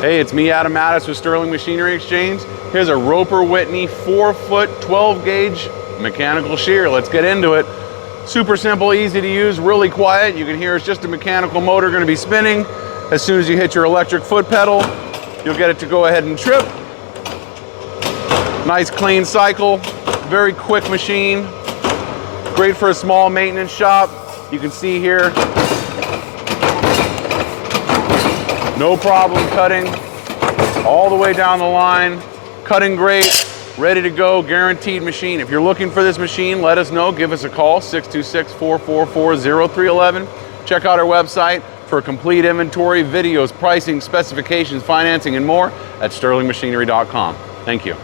Hey, it's me, Adam Mattis with Sterling Machinery Exchange. Here's a Roper Whitney 4-foot 12 gauge mechanical shear. Let's get into it. Super simple, easy to use, really quiet. You can hear it's just a mechanical motor going to be spinning. As soon as you hit your electric foot pedal, you'll get it to go ahead and trip. Nice clean cycle, very quick machine. Great for a small maintenance shop. You can see here, no problem cutting all the way down the line. Cutting great, ready to go, guaranteed machine. If you're looking for this machine, let us know. Give us a call, 626-444-0311. Check out our website for a complete inventory, videos, pricing, specifications, financing, and more at sterlingmachinery.com. Thank you.